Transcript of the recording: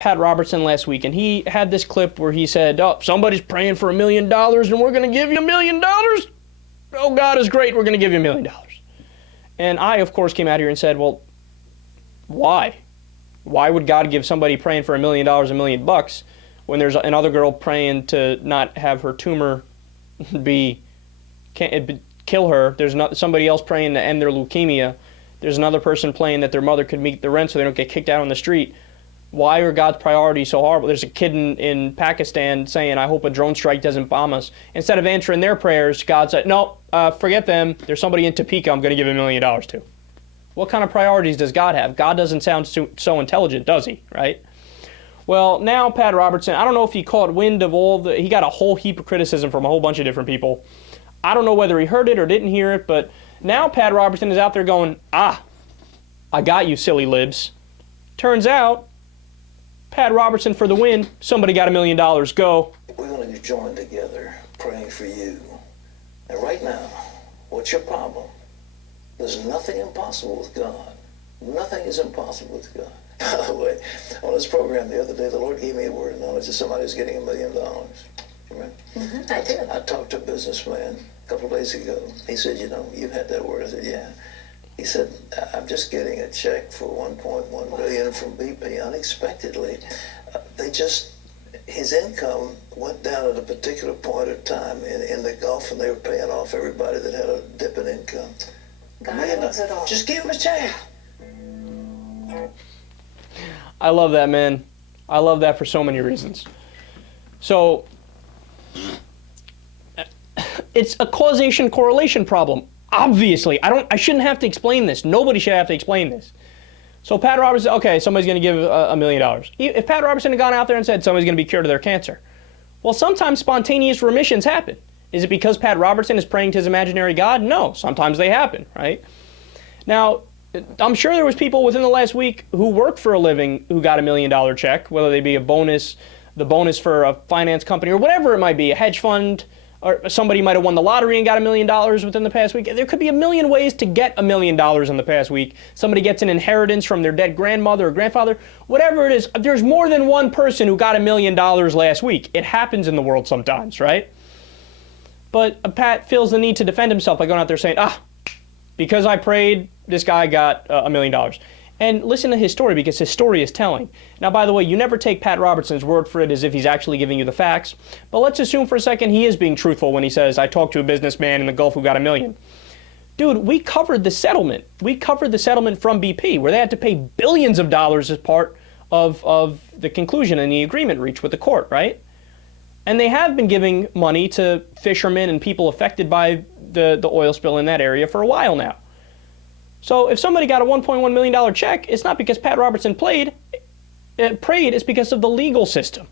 Pat Robertson last week, and he had this clip where he said, oh, somebody's praying for $1 million and we're going to give you $1 million. Oh, God is great. We're going to give you $1 million. And I, of course, came out here and said, well, why? Why would God give somebody praying for $1 million $1 million when there's another girl praying to not have her tumor kill her? There's somebody else praying to end their leukemia. There's another person praying that their mother could meet the rent so they don't get kicked out on the street. Why are God's priorities so horrible? There's a kid in Pakistan saying, I hope a drone strike doesn't bomb us. Instead of answering their prayers, God said, no, forget them. There's somebody in Topeka I'm going to give $1 million to. What kind of priorities does God have? God doesn't sound so intelligent, does he? Right? Well, now Pat Robertson, I don't know if he caught wind of he got a whole heap of criticism from a whole bunch of different people. I don't know whether he heard it or didn't hear it, but now Pat Robertson is out there going, I got you, silly libs. Turns out, Pat Robertson for the win. Somebody got $1 million. Go. We're going to join together praying for you. And right now, what's your problem? There's nothing impossible with God. Nothing is impossible with God. By the way, on this program the other day, the Lord gave me a word of knowledge that somebody was getting $1 million. Right? Mm-hmm, I did. I talked to a businessman a couple of days ago. He said, you had that word. I said, yeah. He said, I'm just getting a check for $1.1 billion from BP unexpectedly. His income went down at a particular point of time in the Gulf, and they were paying off everybody that had a dip in income. God owns it all. Just give him a check. I love that, man. I love that for so many reasons. So, it's a causation-correlation problem. Obviously, I shouldn't have to explain this. Nobody should have to explain this. So Pat Robertson, okay, somebody's going to give $1 million. If Pat Robertson had gone out there and said somebody's going to be cured of their cancer, well, sometimes spontaneous remissions happen. Is it because Pat Robertson is praying to his imaginary God? No, sometimes they happen, right? Now, I'm sure there was people within the last week who worked for a living who got $1 million check, whether they be the bonus for a finance company or whatever it might be, a hedge fund, or somebody might have won the lottery and got $1 million within the past week. There could be a million ways to get $1 million in the past week. Somebody gets an inheritance from their dead grandmother or grandfather. Whatever it is, there's more than one person who got $1 million last week. It happens in the world sometimes, right? But Pat feels the need to defend himself by going out there saying, because I prayed, this guy got $1 million. And listen to his story, because his story is telling. Now, by the way, you never take Pat Robertson's word for it as if he's actually giving you the facts. But let's assume for a second he is being truthful when he says, I talked to a businessman in the Gulf who got $1 million. Dude, we covered the settlement. We covered the settlement from BP, where they had to pay billions of dollars as part of the conclusion and the agreement reached with the court, right? And they have been giving money to fishermen and people affected by the oil spill in that area for a while now. So if somebody got a $1.1 million check, it's not because Pat Robertson prayed, it's because of the legal system.